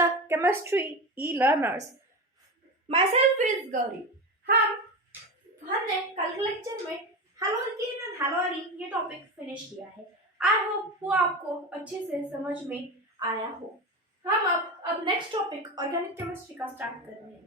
the chemistry e-learners. Myself is Gauri. हमने कल के लेक्चर में हैलोअल्कीन एंड हैलोअरीन ये टॉपिक फिनिश किया है। आई होप वो आपको अच्छे से समझ में आया हो। हम अब नेक्स्ट टॉपिक ऑर्गेनिक केमिस्ट्री का स्टार्ट कर रहे हैं।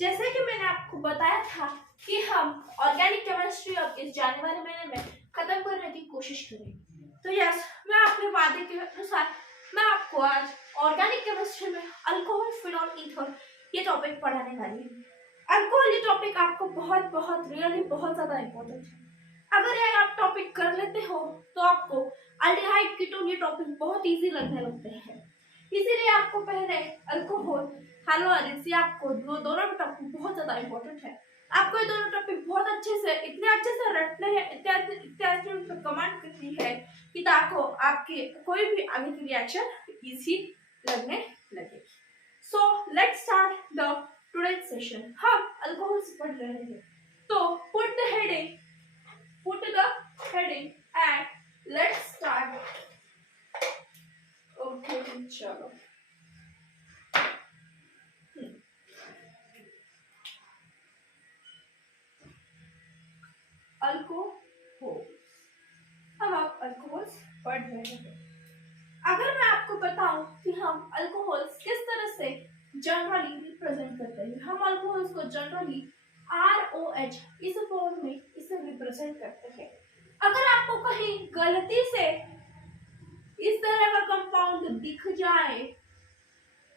जैसे कि मैंने आपको बताया था कि हम ऑर्गेनिक केमिस्ट्री अब इस जाने वाले महीने में खत्म करने की कोशिश करेंगे। तो यस, मैं अपने वादे के अनुसार मैं आपको आज ऑर्गेनिक केमिस्ट्री में अल्कोहल, फिनॉल, ईथर ये टॉपिक पढ़ाने वाली हूँ। अल्कोहल ये टॉपिक आपको बहुत रियली बहुत ज्यादा इम्पोर्टेंट है। अगर ये आप टॉपिक कर लेते हो तो आपको अल्डिहाइड, कीटोन ये टॉपिक बहुत इजी लगने लगते हैं। इसीलिए आपको पहले अल्कोहल, हैलोअरीन से आपको दोनों टॉपिक बहुत ज्यादा इम्पोर्टेंट है। आपको ये दोनों टॉपिक बहुत इतने अच्छे से रटने हैं, इतने कमांड करनी है कि ताकि आपके कोई भी आगे की रिएक्शन इजी लगने लगे। So let's start the today's session. हम अल्कोहल से पढ़ रहे हैं, तो put the heading and let's start. Okay, चलो। अल्कोहल, अब आप अल्कोहल पढ़ रहे हैं। अगर मैं आपको बताऊं कि हम अल्कोहल किस तरह से जनरली रिप्रेजेंट करते हैं, हम अल्कोहल्स को जनरली ROH इस फॉर्म में इसे रिप्रेजेंट करते हैं। अगर आपको कहीं गलती से इस तरह का कंपाउंड दिख जाए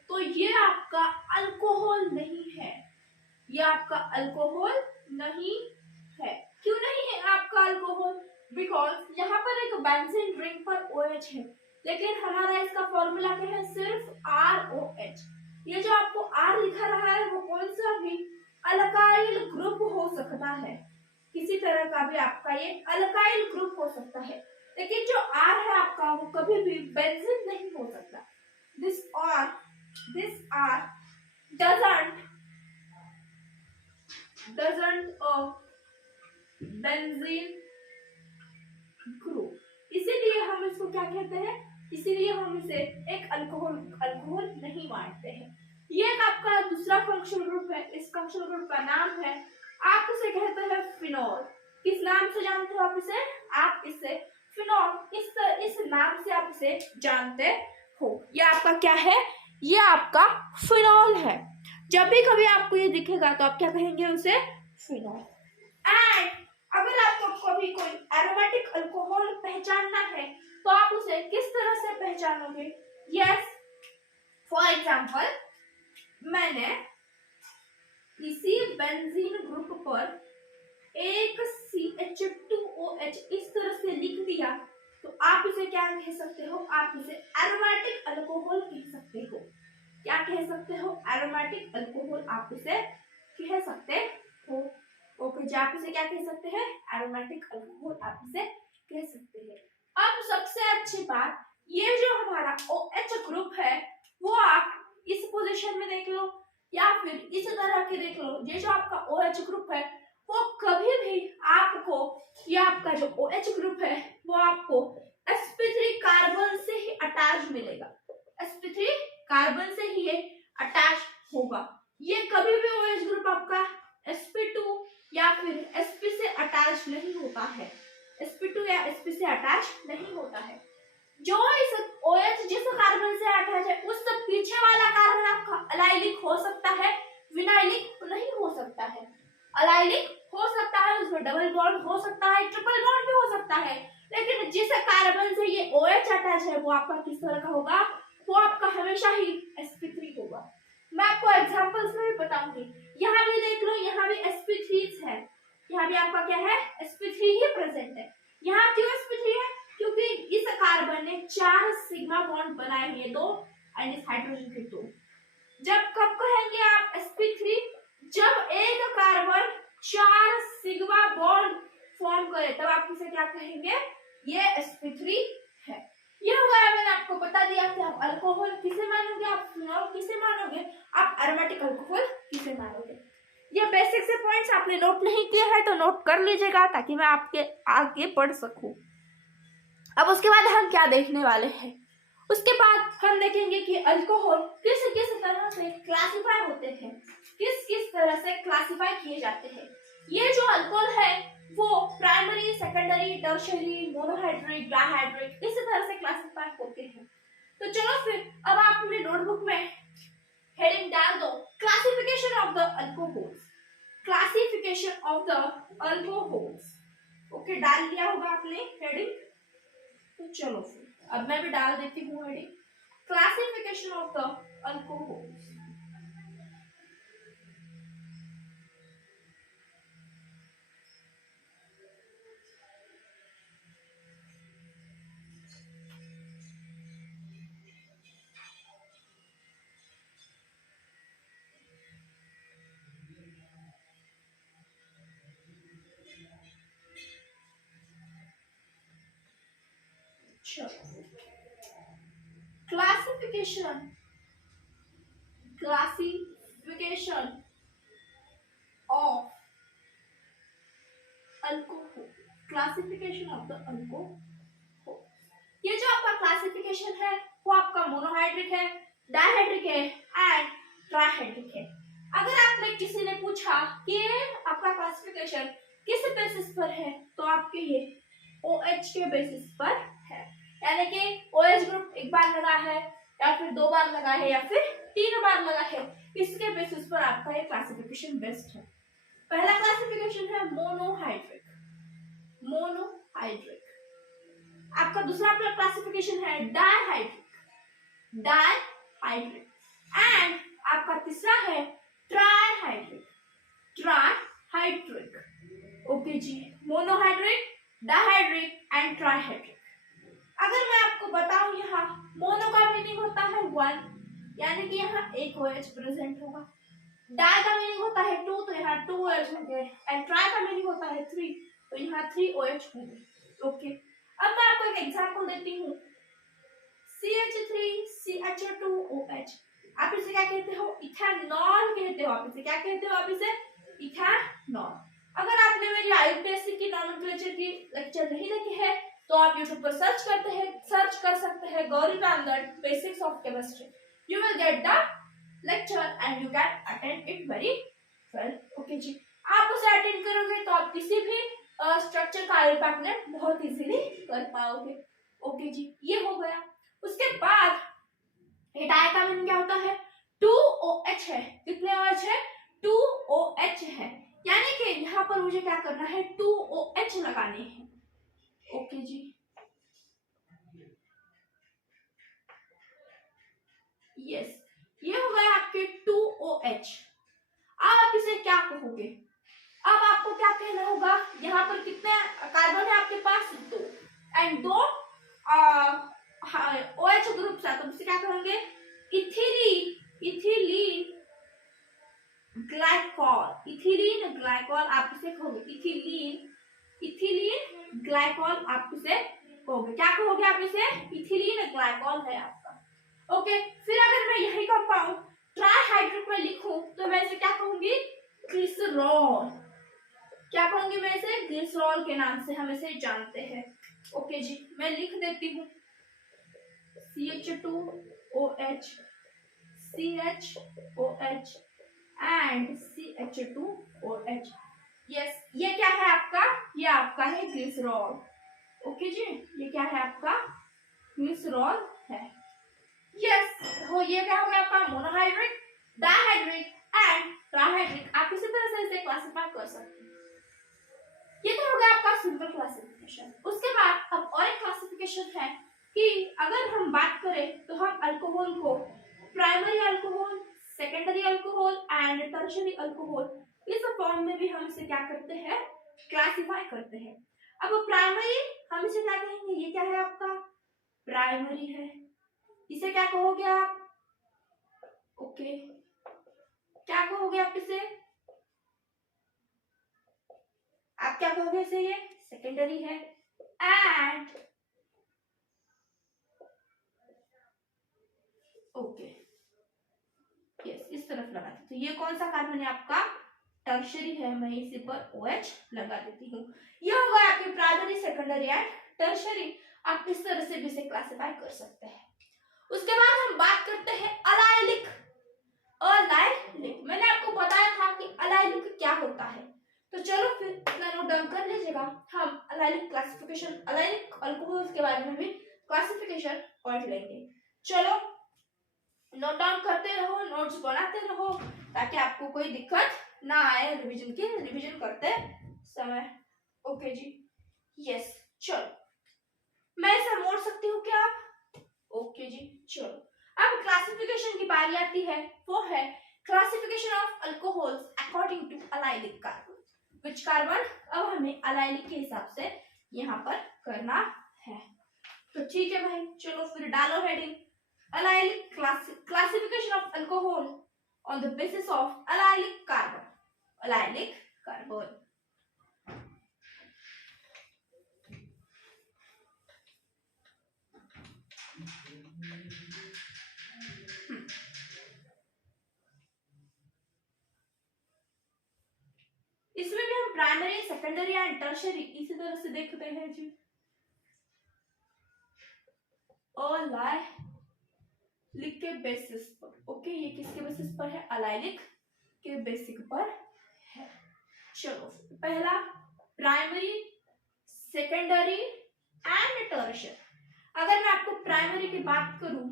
तो ये आपका अल्कोहल नहीं है, ये आपका अल्कोहल नहीं है। क्यों नहीं है आपका अल्कोहल? बिकॉज यहाँ पर एक बेंजीन रिंग पर OH है, लेकिन हमारा इसका फॉर्मूला क्या है? सिर्फ ROH। ये जो आपको R लिखा रहा है वो कौन सा भी अल्काइल ग्रुप हो सकता है, किसी तरह का भी आपका ये अल्काइल ग्रुप हो सकता है, लेकिन जो R है आपका वो कभी भी बेंजीन नहीं हो सकता। This R doesn't benzene group, इसीलिए हम इसको क्या कहते हैं? इसीलिए हम इसे एक अल्कोहल नहीं मानते हैं। ये एक आपका दूसरा फंक्शनल ग्रुप है। इस फंक्शनल ग्रुप का नाम है, आप इसे कहते हैं फिनॉल। किस नाम से जानते हो आप इसे? आप इसे फिनॉल, इस नाम से आप इसे जानते हो। ये आपका क्या है? ये आपका फिनॉल है। जब भी कभी आपको ये दिखेगा तो आप क्या कहेंगे? उसे फिनॉल। एंड अगर आपको कभी कोई एरोमेटिक अल्कोहल पहचानना है तो आप उसे किस तरह से पहचानोगे? यस, फॉर एग्जांपल मैंने इसी बेंजीन ग्रुप पर एक CH2OH इस तरह से लिख दिया तो आप इसे क्या कह सकते हो? आप इसे एरोमेटिक अल्कोहल कह सकते हो। क्या कह सकते हो? एरोमेटिक अल्कोहल आप इसे कह सकते हो। ओके जी, आप इसे क्या कह सकते हैं? एरोमेटिक अल्कोहल आप इसे कह सकते हैं। अब सबसे अच्छी बात, ये जो हमारा OH ग्रुप है वो आप इस पोजीशन में देख लो या फिर इस तरह के देख लो। ये जो आपका OH ग्रुप है वो कभी भी आपको, ये आपका जो OH ग्रुप है वो आपको sp3 कार्बन से ही अटैच मिलेगा। sp3 कार्बन से ही ये अटैच होगा। ये कभी भी OH ग्रुप आपका sp2 या फिर sp से अटैच नहीं होता है। sp2 या sp से अटैच नहीं होता है। जो इस OH जिस कार्बन से अटैच है उस पीछे वाला कार्बन आपका अलाइलिक हो सकता है, विनाइलिक नहीं हो सकता है। अलाइलिक हो सकता है, उसमें डबल बॉन्ड हो सकता है, ट्रिपल बॉन्ड भी हो सकता है, लेकिन जिस कार्बन से ये OH अटैच है वो आपका किस तरह का होगा? वो आपका हमेशा ही sp3 होगा। मैं आपको एग्जांपल्स में भी बताऊंगी। यहाँ भी देख लो, यहाँ भी sp3 है, यहाँ भी आपका क्या है? sp3 ही प्रेजेंट है। यहाँ क्यों sp3 है? क्योंकि इस कार्बन ने 4 सिग्मा बॉन्ड बनाए हुए, 2 एंड इस हाइड्रोजन के 2। जब कब कहेंगे आप sp3? जब एक कार्बन 4 सिग्मा बॉन्ड फॉर्म करे तब आप इसे क्या कहेंगे? ये sp3 है। ये हुआ है, मैंने आपको बता दिया कि आप अल्कोहल किसे मानोगे, आप फिनॉल किसे मानोगे, आप एरोमेटिक अल्कोहल किसे मानोगे। ये बेसिक से पॉइंट्स आपने नोट नहीं किया है तो नोट कर लीजिएगा ताकि मैं आपके आगे पढ़ सकूं। अब उसके बाद हम क्या देखने वाले हैं? उसके बाद हम देखेंगे कि अल्कोहल किस किस तरह से क्लासिफाई होते हैं, किस किस तरह से क्लासिफाई किए जाते हैं। ये जो अल्कोहल है वो primary, secondary, tertiary, monohydric, dihydric इस तरह से क्लासिफाई होते हैं। तो चलो फिर अब आप अपने नोटबुक में हेडिंग डाल दो, classification of the alcohols, classification of the alcohols. Okay, डाल दिया होगा आपने हेडिंग। तो चलो फिर अब मैं भी डाल देती हूँ heading, classification of the alcohols. Classification, classification of alcohol, classification of the alcohol. ये जो आपका क्लासिफिकेशन है वो आपका मोनोहाइड्रिक है, डाइहाइड्रिक है एंड ट्राइहाइड्रिक है। अगर आपने किसी ने पूछा कि आपका क्लासिफिकेशन किस बेसिस पर है, तो आपके ये OH के बेसिस पर है, यानी कि OH ग्रुप एक बार लगा है या फिर 2 बार लगा है या फिर 3 बार लगा है, इसके बेसिस पर आपका ये क्लासिफिकेशन बेस्ट है। पहला क्लासिफिकेशन है मोनोहाइड्रिक, मोनोहाइड्रिक। आपका दूसरा क्लासिफिकेशन है डाइहाइड्रिक, डाइहाइड्रिक एंड आपका तीसरा है ट्राइहाइड्रिक, ट्राइहाइड्रिक। ओके जी, मोनोहाइड्रिक, डाइहाइड्रिक एंड ट्राइहाइड्रिक। अगर मैं आपको बताऊं, यहाँ मोनो का मीनिंग होता है 1, यानी कि यहाँ एक OH प्रेजेंट होगा। डाई का मीनिंग होता है 2, तो यहाँ 2 OH होंगे एंड ट्राई का मीनिंग होता है 3, तो यहाँ 3 OH होंगे। ओके, अब मैं आपको एक एग्जांपल देती हूँ, CH3CH2OH। आप इसे क्या कहते हो? इथेनॉल कहते हो। आप इसे क्या कहते हो? आप इसे इथेनॉल। अगर आपने मेरी IUPAC की नॉमेनक्लेचर की लेक्चर नहीं देखी है तो आप YouTube पर सर्च कर सकते हैं गौरी कामगढ़ basics of chemistry. You will get the lecture and you can attend it very well. Okay ji, आप उसे अटेंड करोगे तो आप किसी भी स्ट्रक्चर का अल्पैक्नेट बहुत इजीली कर पाओगे। ओके जी, ये हो गया। उसके बाद डाई का मीनिंग क्या होता है? 2OH है। कितने OH है? 2OH है, यानी कि यहाँ पर मुझे क्या करना है? 2OH लगाने हैं। ओके जी, यस, ये हो गया आपके 2OH। अब आप इसे क्या कहोगे? अब आपको क्या कहना होगा? यहाँ पर कितने कार्बन है आपके पास? 2 एंड 2 OH ग्रुप है, तो इसे क्या कहोगे? Ethylene, ethylene glycol, ethylene glycol आप इसे कहोगे। इथिलीन, इथिलीन ग्लाइकॉल आप इसे कहोगे। क्या कहोगे आप इसे? इथिलीन ग्लाइकॉल है आपका। ओके, फिर अगर मैं यही कंपाउंड ट्राइहाइड्रिक में लिखूं तो मैं इसे क्या कहूंगी? ग्लिसरॉल। क्या कहूंगी मैं इसे? ग्लिसरॉल के नाम से हम इसे जानते हैं। ओके जी, मैं लिख देती हूँ CH2OH, CHOH and CH2OH। Yes, ये क्या है आपका? ये आपका है ग्लिसरॉल। ओके जी, ये क्या है आपका? ग्लिसरॉल है। यस, हो ये क्या हो गया आपका? Monohydric, dihydric and trihydric. आप इसी तरह से इसे क्लासिफाई कर सकते हैं। ये तो हो गया आपका सिंपल क्लासिफिकेशन। उसके बाद अब और एक क्लासिफिकेशन है कि अगर हम बात करें तो हम अल्कोहल को primary alcohol, secondary alcohol and tertiary alcohol इस फॉर्म में भी हम इसे क्या करते हैं? क्लासिफाई करते हैं। अब प्राइमरी हम इसे क्या कहेंगे? ये क्या है आपका? प्राइमरी है। इसे क्या कहोगे आप? ओके, क्या कहोगे आप इसे? आप क्या कहोगे इसे? ये सेकेंडरी है। एंड ओके, यस, इस तरफ लगा देती। तो ये कौन सा कार्बन है आपका? टर्शियरी है। मैं इसी पर OH लगा देती हूँ। ये होगा आपके प्राइमरी, सेकेंडरी एंड टर्शियरी। आप इस तरह से भी इसे क्लासिफाई कर सकते हैं। उसके बाद हम बात करते हैं अलाइलिक। अलाइलिक मैंने आपको बताया था कि अलाइलिक क्या होता है, तो चलो फिर इतना नोट डाउन कर लीजिएगा। हम अलाइलिक क्लासिफिकेशन, अलाइलिक अल्कोहल्स के बारे में भी क्लासिफिकेशन पढ़ लेंगे। चलो नोट डाउन करते रहो, नोट्स बनाते रहो, ताकि आपको कोई दिक्कत ना आए रिवीजन करते समय। ओके जी, यस। चलो मैं इसे मोड़ सकती हूँ क्या आप? ओके जी, चलो अब क्लासिफिकेशन की बारी आती है, वो है classification of alcohols according to allylic carbon. Which carbon? अब हमें अलाइलिक के हिसाब से यहाँ पर करना है। तो ठीक है भाई, चलो फिर डालो heading allylic classification of alcohol on the basis of allylic carbon. Allylic carbon इसमें भी हम प्राइमरी, सेकेंडरी एंड टर्शियरी इसी तरह से देखते हैं जी। अलाइलिक के बेसिस पर, ओके, ये किसके बेसिस पर है? अलाइलिक के बेसिक पर है। चलो पहला प्राइमरी, सेकेंडरी एंड टर्शियरी। अगर मैं आपको प्राइमरी की बात करूं,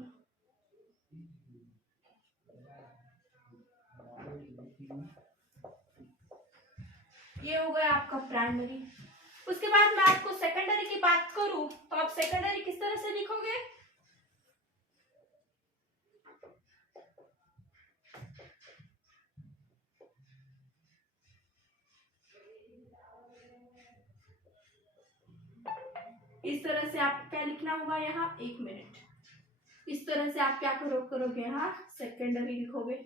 ये हो गया आपका प्राइमरी। उसके बाद मैं आपको सेकेंडरी की बात करूं, तो आप सेकेंडरी किस तरह से लिखोगे? इस तरह से आप क्या लिखना होगा यहाँ, एक मिनट, इस तरह से आप क्या करोगे यहाँ सेकेंडरी लिखोगे।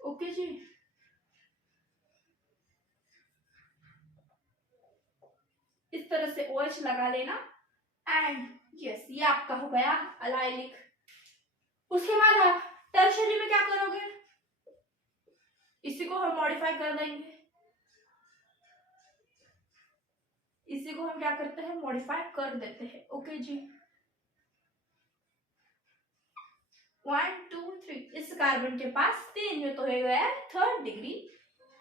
ओके जी, इस तरह से OH लगा लेना एंड यस, ये आपका हो गया अलाइलिक। उसके बाद आप टर्शियरी में क्या करोगे? इसी को हम मॉडिफाई कर देंगे, इसी को हम क्या करते हैं, मॉडिफाई कर देते हैं। ओके जी, 1 2 3, इस कार्बन के पास 3 में तो हो गया 3rd डिग्री।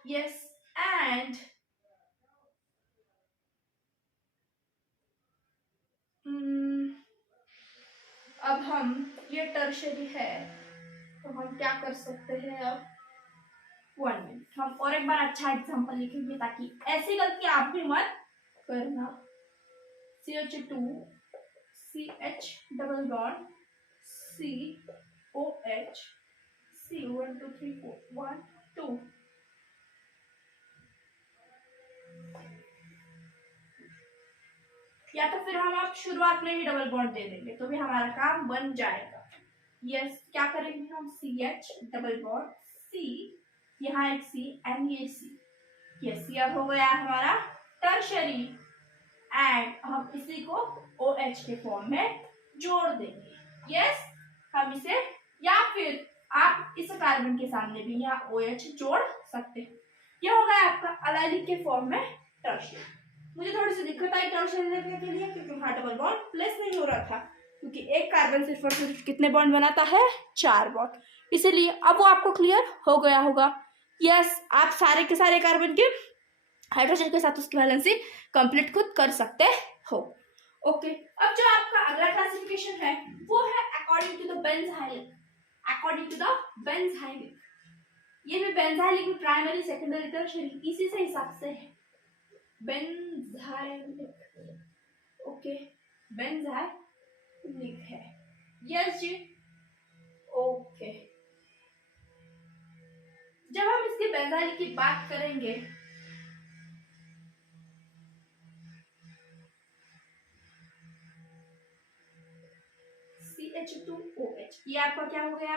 यस, एंड अब हम, ये टर्शियरी है, तो हम क्या कर सकते हैं अब, 1 मिनट, हम और एक बार अच्छा एग्जांपल लिखेंगे ताकि ऐसी गलती आप भी मत करना। CH2 CH double bond COH C 1 2 3 4 1 2, या तो फिर हम आप शुरुआत में ही डबल बॉन्ड दे देंगे तो भी हमारा काम बन जाएगा। यस, क्या करेंगे हम, CH डबल बॉन्ड C, यहाँ एक C एंड ये C। यस, यह हो गया हमारा टर्शियरी एंड हम इसी को OH के फॉर्म में जोड़ देंगे। यस, हम इसे, या फिर आप इस कार्बन के सामने भी यहाँ OH जोड़ सकते हैं। यह हो गया आपका अलाइलिक के फॉर्म में टर्शियरी। मुझे थोड़ी सी दिक्कत आई टर्शियरी लिखने के लिए, क्योंकि वहां डबल बॉन्ड प्लेस नहीं हो रहा था, क्योंकि एक कार्बन सिर्फ और सिर्फ कितने बॉन्ड बनाता है, 4 बॉन्ड, इसीलिए। अब वो आपको क्लियर हो गया होगा। यस, आप सारे के सारे कार्बन के हाइड्रोजन के साथ उसकी वैलेंसी कंप्लीट खुद कर सकते हो। ओके, अब जो आपका अगला क्लासिफिकेशन है वो है according to the benzylic. According to the benzylic, ये भी बेंजाइलिक में प्राइमरी, सेकेंडरी, टर्शियरी इसी से हिसाब से है। बेंजाइलिक, ओके, बेंजाइलिक है। यस जी, ओके। जब हम इसके बेंजाइलिक की बात करेंगे, CH2OH, ये आपका क्या हो गया,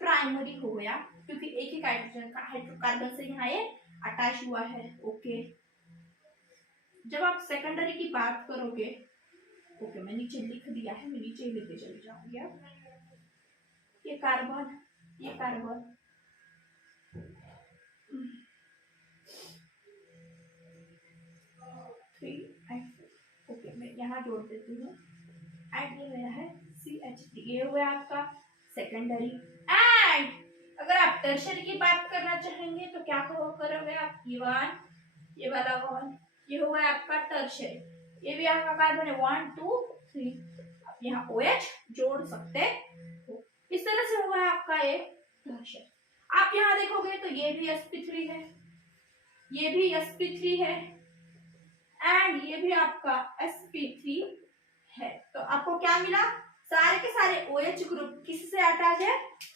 प्राइमरी हो गया, क्योंकि एक ही हाइड्रोकार्बन से यहाँ ये अटैच हुआ है। ओके, जब आप सेकेंडरी की बात करोगे, ओके, मैं नीचे लिख दिया है, मैं नीचे ही लिख के चली जाऊंगी। अब ये कार्बन, ये कार्बन, ओके, मैं यहाँ जोड़ देती हूँ एंड ये मेरा है CH3, ये हुआ आपका सेकेंडरी। एंड अगर आप टर्शियरी की बात करना चाहेंगे तो क्या करोगे आप, ये वाला वन, ये हुआ आपका टर्शियरी। ये भी आपका कार्बन है 1 2 3, आप यहाँ OH जोड़ सकते हो। इस तरह से हुआ आपका ये टर्शियरी। आप यहाँ देखोगे तो ये भी sp3 है, ये भी sp3 है एंड ये भी आपका sp3 है। तो आपको क्या मिला, सारे के सारे OH ग्रुप किससे अटैच है,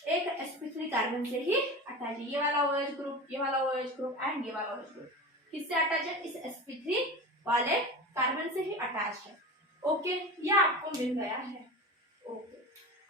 एक sp3 कार्बन से ही अटैच है। ये वाला OH ग्रुप, ये वाला OH ग्रुप एंड ये वाला OH ग्रुप किससे अटैच है, इस sp3 वाले कार्बन से ही अटैच है। ओके, ये आपको मिल गया है। ओके,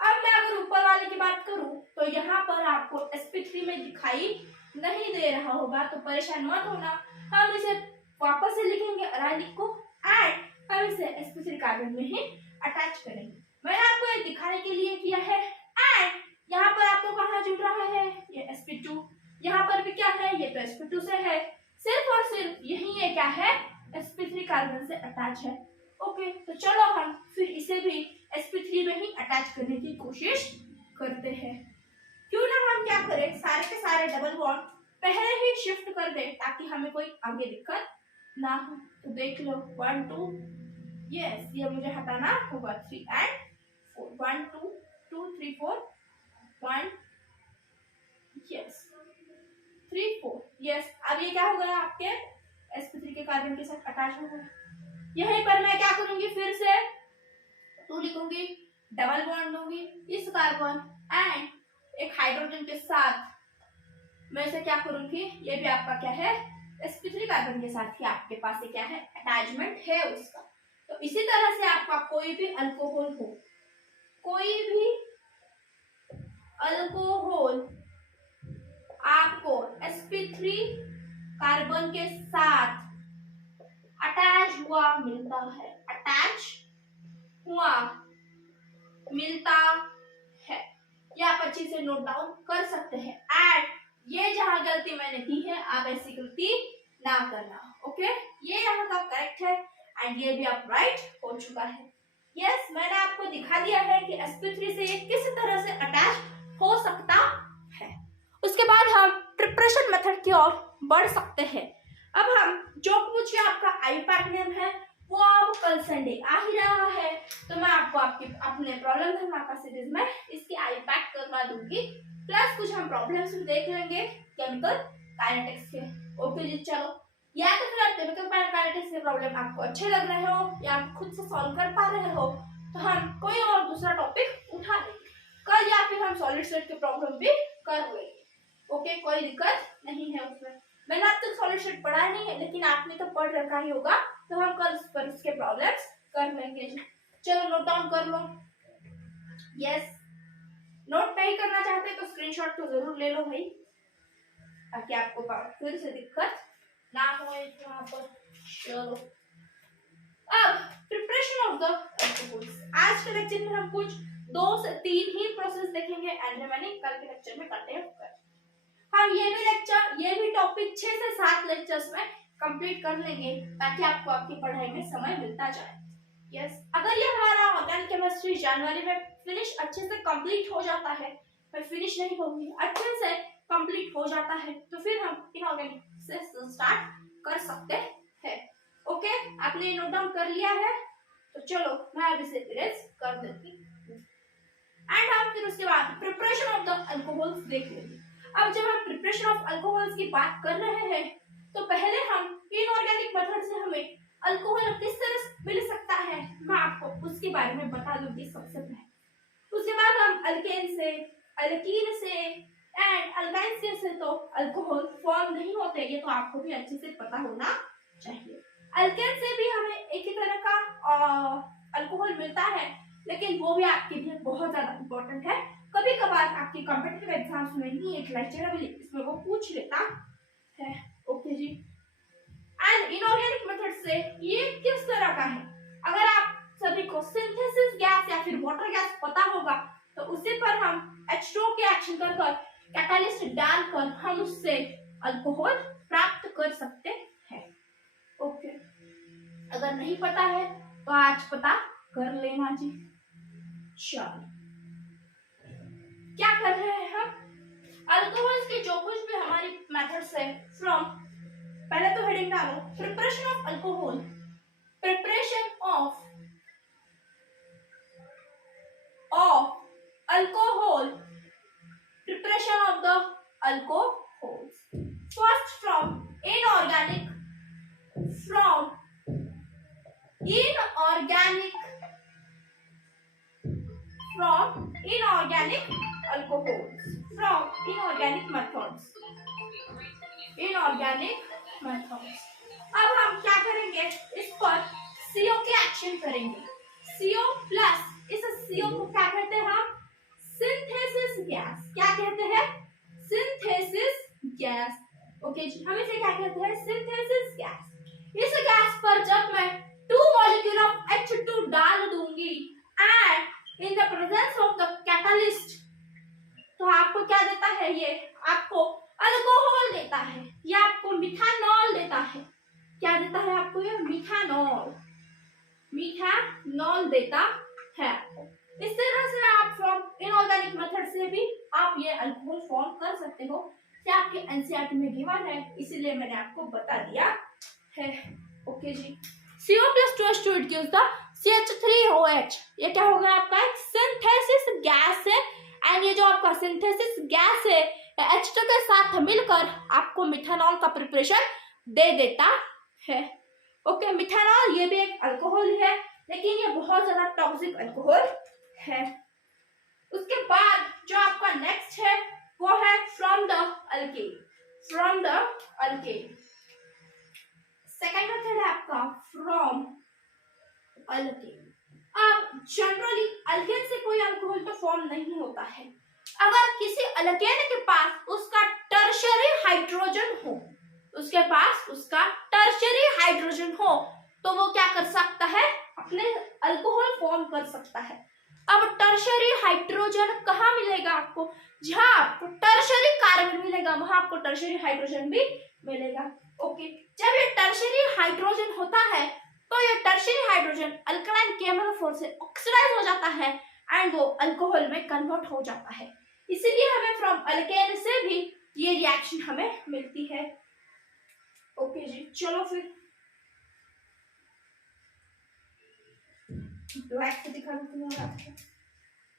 अब मैं अगर ऊपर वाले की बात करूं तो यहाँ पर आपको sp3 में दिखाई नहीं दे रहा होगा, तो परेशान मत होना, हम इसे वापस से लिखेंगे रायनिक को एंड हम इसे sp3 कार्बन में ही अटैच करेंगे। मैंने आपको ये दिखाने के लिए किया है। एंड यहाँ पर आपको कहाँ जुड़ रहा है, ये sp2, यहाँ पर भी क्या है, ये तो sp2 से है, सिर्फ और सिर्फ यही ये क्या है, sp3 कार्बन से अटैच है। ओके, तो चलो हम फिर इसे भी sp3 में ही अटैच करने की कोशिश करते हैं। क्यों ना हम क्या करें, सारे के सारे डबल बॉन्ड पहले ही शिफ्ट कर दें ताकि हमें कोई आगे दिक्कत ना हो। तो देख लो 1 2, यस, ये मुझे हटाना होगा 3 एंड 4, 1 2 2 3 4 1, यस 3 4, यस। अब ये क्या हो गया, आपके sp3 के कार्बन के साथ अटैच हो गया। यहीं पर मैं क्या करूंगी, फिर से 2 लिखूंगी, डबल बॉन्ड लूंगी इस कार्बन एंड एक हाइड्रोजन के साथ मैं इसे क्या करूंगी, ये भी आपका क्या है, sp3 कार्बन के साथ ही आपके पास क्या है, अटैचमेंट है उसका। तो इसी तरह से आपका कोई भी अल्कोहल हो, कोई भी अल्कोहल आपको sp3 कार्बन के साथ अटैच हुआ मिलता है, अटैच हुआ मिलता है, ये आप अच्छे से नोट डाउन कर सकते हैं। एंड ये जहां गलती मैंने की है, आप ऐसी गलती ना करना। ओके, ये यहाँ का करेक्ट है एंड ये भी आप राइट हो चुका है। यस, मैंने आपको दिखा दिया है कि sp3 से ये किस तरह से अटैच हो सकता है। उसके बाद हम प्रिपरेशन मेथड की ओर बढ़ सकते हैं। अब हम जो कुछ आपका आईपैक नेम है वो अब कल संडे आ ही रहा है, तो मैं आपको आपके अपने प्रॉब्लम धमाका सीरीज में इसकी आईपैक करवा दूंगी, प्लस कुछ हम प्रॉब्लम्स भी देख लेंगे केमिकल काइनेटिक्स के। ओके जी, चलो, या तो फिर आप केमिकल काइनेटिक्स के प्रॉब्लम आपको अच्छे लग रहे हो या आप खुद से सॉल्व कर पा रहे हो तो हम कोई और दूसरा टॉपिक उठा लेंगे कल, या फिर हम सॉलिड स्टेट के प्रॉब्लम भी कर लेंगे। ओके, कोई दिक्कत नहीं है उसमें। मैंने अब तक सॉलिड स्टेट पढ़ा नहीं है, लेकिन आपने तो पढ़ रखा ही होगा, तो हम कल उस पर उसके प्रॉब्लम्स कर लेंगे। चलो, नोट डाउन कर लो। यस, नोट नहीं करना चाहते तो स्क्रीनशॉट तो जरूर ले लो भाई, ताकि आपको फिर से दिक्कत ना हो यहाँ पर। चलो, अब प्रिपरेशन ऑफ द अल्कोहल्स। आज के लेक्चर में हम कुछ 2 से 3 ही प्रोसेस देखेंगे एंड रिमेनिंग कल के लेक्चर में कंटिन्यू करेंगे। हम ये भी टॉपिक 6 से 7 लेक्चर्स में कंप्लीट कर लेंगे ताकि आपको आपकी पढ़ाई में समय मिलता जाए। यस, अगर ये हमारा ऑर्गेनिक केमिस्ट्री जनवरी में फिनिश अच्छे से कंप्लीट हो जाता है, मैं फिनिश नहीं कहूंगी, अच्छे से कंप्लीट हो जाता है, तो फिर हम इनऑर्गेनिक से स्टार्ट कर सकते हैं। ओके, आपने नोट डाउन कर लिया है, तो चलो मैं अब इसे इरेज कर देती हूँ एंड हम फिर उसके बाद प्रिपरेशन ऑफ द अल्कोहल्स देख लेंगे। अब जब हम प्रिपरेशन ऑफ अल्कोहल्स की बात कर रहे हैं तो पहले हम इनऑर्गेनिक मेथड से हमें अल्कोहल किस तरह से मिल सकता है, मैं आपको उसके बारे में बता दूंगी सबसे पहले। उसके बाद हम अल्केन से, अल्कीन से एंड अल्काइन से तो अल्कोहल फॉर्म नहीं होते, ये तो आपको भी अच्छे से पता होना चाहिए। अल्केन से भी हमें एक ही तरह का अल्कोहल मिलता है, लेकिन वो भी आपके लिए बहुत ज्यादा इंपॉर्टेंट है। कभी कभार आपके कॉम्पिटिटिव एग्जाम्स में ही एक लेक्चर इसमें वो पूछ लेता है। ओके जी, एंड इनऑर्गेनिक मेथड से ये किस तरह का है, अगर आप सभी को सिंथेसिस गैस या फिर वाटर गैस पता होगा तो उसी पर हम H2O के एक्शन कर कैटालिस्ट डालकर हम उससे अल्कोहल प्राप्त कर सकते हैं। ओके, अगर नहीं पता है तो आज पता कर लेना जी। चलो क्या कर रहे हैं हम, अल्कोहल्स के जो कुछ भी हमारी मेथड्स है फ्रॉम, पहले तो हेडिंग डालो, preparation of alcohol, preparation of alcohol, preparation of the alcohols, first from inorganic alcohols, from inorganic methods. अब हम क्या करेंगे, इस पर CO के एक्शन करेंगे, CO प्लस, इस CO को क्या कहते हैं हम, सिंथेसिस गैस, क्या कहते हैं, सिंथेसिस गैस, ओके जी, हम इसे क्या कहते हैं, सिंथेसिस गैस। इस गैस पर जब मैं 2 मॉलिक्यूल ऑफ H2 डाल दूंगी and in the presence of the catalyst, तो आपको क्या देता है, ये आपको अल्कोहल देता है, ये आपको मिथानॉल देता है, क्या देता है आपको, ये मिथानॉल देता है। इस तरह से आप फ्रॉम इनऑर्गेनिक मेथड से भी आप ये अल्कोहल फॉर्म कर सकते हो, ये आपके एनसीईआरटी में गिवन है, इसीलिए मैंने आपको बता दिया है, ओके जी। CO+2H2 it gives the CH3OH, ये क्या हो गया आपका, एक सिंथेसिस गैस है, एंड ये जो आपका सिंथेसिस गैस है H2 के साथ मिलकर आपको मिथानॉल का प्रिपरेशन दे देता है, ओके। मिथानॉल ये भी एक अल्कोहल है, लेकिन ये बहुत ज्यादा टॉक्सिक अल्कोहल है। उसके बाद जो आपका नेक्स्ट है वो है from the alkane, second method है आपका फ्रॉम अल्केन। अब जनरली अल्केन से कोई अल्कोहल तो फॉर्म नहीं होता है, अगर किसी अल्केन के पास उसका टर्शियरी हाइड्रोजन हो तो वो क्या कर सकता है, अपने अल्कोहल फॉर्म कर सकता है। अब टर्शियरी हाइड्रोजन कहाँ मिलेगा आपको, जहां आपको टर्शियरी कार्बन मिलेगा वहां आपको टर्शियरी हाइड्रोजन भी मिलेगा, ओके। जब ये टर्शियरी हाइड्रोजन होता है तो ये टर्शियरी हाइड्रोजन अल्कलाइन KMnO4 से ऑक्सीडाइज हो जाता है एंड वो अल्कोहल में कन्वर्ट हो जाता है, इसीलिए हमें फ्रॉम अल्केन से भी ये रिएक्शन हमें मिलती है, ओके जी। चलो फिर ब्लैक से दिखा दूं आपको,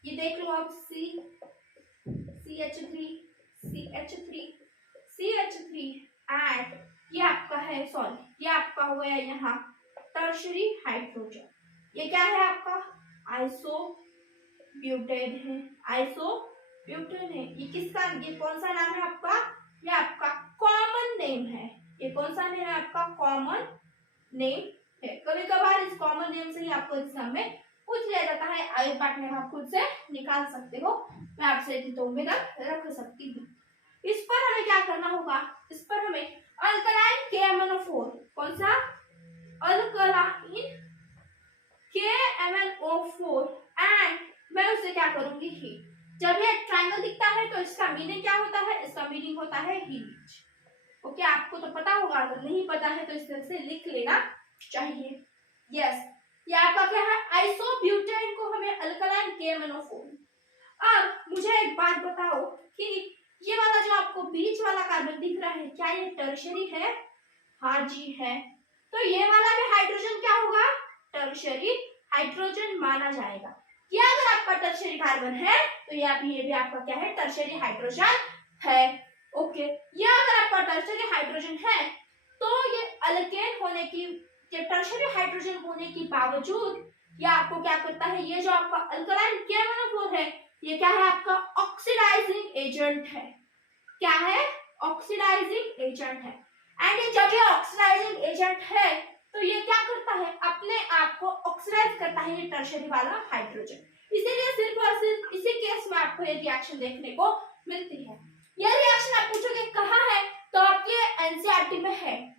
ये देख लो आप, CH3 एंड ये आपका है, सॉरी ये आपका हो गया यहाँ टर्शियरी हाइड्रोजन, ये क्या है आपका आइसोब्यूटेन है, ये किसका, ये कौन सा नाम है आपका, ये आपका कॉमन नेम है, ये कौन सा नेम है आपका, कॉमन नेम है। कभी कभार इस कॉमन नेम से ही आपको एग्जाम में पूछ लिया जाता है, आई पार्ट नेम आप खुद से निकाल सकते हो, मैं आपसे तो उम्मीद रख सकती हूँ। इस पर हमें क्या करना होगा, इस पर हमें अल्कलाइन KMnO4, कौन सा, अल्कलाइन KMnO4 एंड मैं उसे क्या करूंगी, हीट। जब ये ट्रायंगल दिखता है तो इसका मीनिंग क्या होता है, इसका मीनिंग होता है हीट, ओके। आपको तो पता होगा, अगर नहीं पता है तो इस तरह से लिख लेना चाहिए, यस। ये आपका क्या है, आइसोब्यूटेन को हमें अल्कलाइन KMnO4। अब मुझे एक बात बताओ कि ये वाला जो आपको बीच वाला कार्बन दिख रहा है, क्या ये टर्शियरी है, हाँ जी है, तो ये वाला भी हाइड्रोजन क्या होगा, टर्शियरी हाइड्रोजन माना जाएगा। ये अगर आपका टर्शियरी कार्बन है तो ये भी आपका क्या है, टर्शियरी हाइड्रोजन है, ओके। ये अगर आपका टर्शियरी हाइड्रोजन है तो ये अल्केन होने की, टर्शियरी हाइड्रोजन होने के बावजूद ये आपको क्या करता है, ये जो आपका अल्कलाइन KMnO4 है ये क्या है आपका ऑक्सीडाइजिंग एजेंट है, क्या है, ऑक्सीडाइजिंग एजेंट है। एंड जब ये ऑक्सीडाइजिंग एजेंट है तो ये क्या करता है, अपने आप को ऑक्सीडाइज करता है ये टर्शियरी वाला हाइड्रोजन, इसीलिए सिर्फ और सिर्फ इसी केस में आपको ये रिएक्शन देखने को मिलती है। ये रिएक्शन आप पूछोगे कहाँ है, तो आपके एनसीईआरटी में है,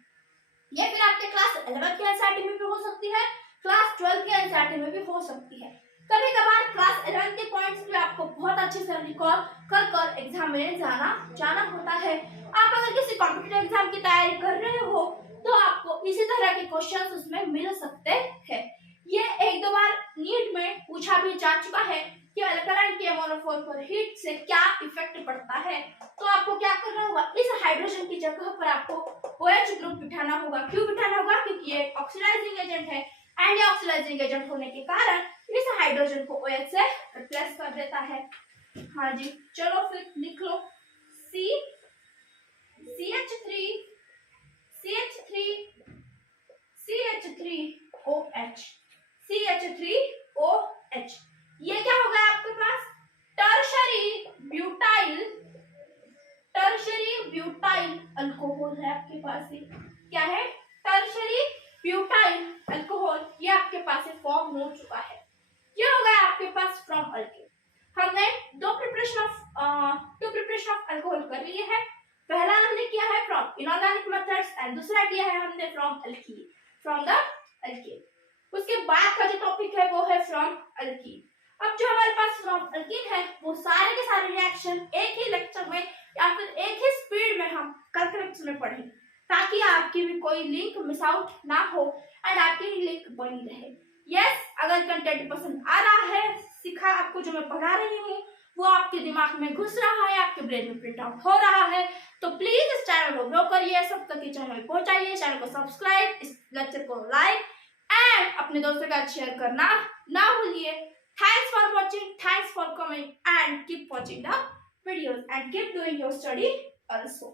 ये फिर आपके क्लास 11 के एनसीईआरटी में भी हो सकती है, क्लास 12 के एनसीईआरटी में भी हो सकती है। कभी कभार क्लास 11 के पॉइंट्स भी आपको बहुत अच्छे से रिकॉल कर एग्जाम में जाना होता है। आप अगर किसी कॉम्पिटिटिव एग्जाम की तैयारी कर रहे हो तो आपको इसी तरह के क्वेश्चंस उसमें मिल सकते हैं। ये एक दो बार नीट में पूछा भी जा चुका है CH4 पर हीट से क्या इफेक्ट पड़ता है। तो आपको क्या करना होगा, इस हाइड्रोजन की जगह पर आपको OH ग्रुप बिठाना होगा। क्यों बिठाना होगा, क्योंकि ये ऑक्सीडाइजिंग एजेंट है एंड ये ऑक्सीडाइजिंग एजेंट होने के कारण इस हाइड्रोजन को OH से रिप्लेस कर देता है। हाँ जी, चलो फिर लिख लो CH3OH CH3OH। ये क्या होगा आपके पास, टर्शरी ब्यूटाइल अल्कोहल है आपके पास। ये क्या है, टर्शरी ब्यूटाइल अल्कोहल, ये आपके पास फॉर्म हो चुका है। ये हो गया आपके पास फ्रॉम अल्केन। हमने टू प्रिपरेशन ऑफ अल्कोहल कर लिए है। पहला हमने किया है फ्रॉम इनऑर्गेनिक मेथड्स एंड दूसरा किया है हमने फ्रॉम द अल्कीन। उसके बाद का जो टॉपिक है वो है फ्रॉम अल्कीन। अब जो हमारे पास फ्रॉम अल्कीन है वो सारे के सारे रिएक्शन एक ही लेक्चर में या फिर एक ही स्पीड में हम कल के लेक्चर में पढ़ें, ताकि आपकी भी कोई लिंक मिस आउट ना हो एंड आपकी लिंक बनी रहे। यस, अगर कंटेंट पसंद आ रहा है, सिखा आपको जो मैं पढ़ा रही हूँ वो आपके दिमाग में घुस रहा है, आपके ब्रेन में प्रिंट आउट हो रहा है, तो प्लीज इस चैनल को ग्रो करिए, सब तक चैनल पहुंचाइए, चैनल को सब्सक्राइब, इस लेक्चर को लाइक एंड अपने दोस्तों का शेयर करना ना भूलिए। Thanks for watching, thanks for coming and keep watching the videos and keep doing your study also.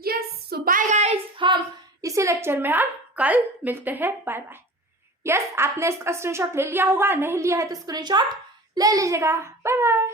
Yes, so bye guys, हम इसी लेक्चर में हम कल मिलते हैं। Bye bye. यस, आपने इसका स्क्रीनशॉट ले लिया होगा, नहीं लिया है तो स्क्रीनशॉट ले लीजिएगा। Bye bye.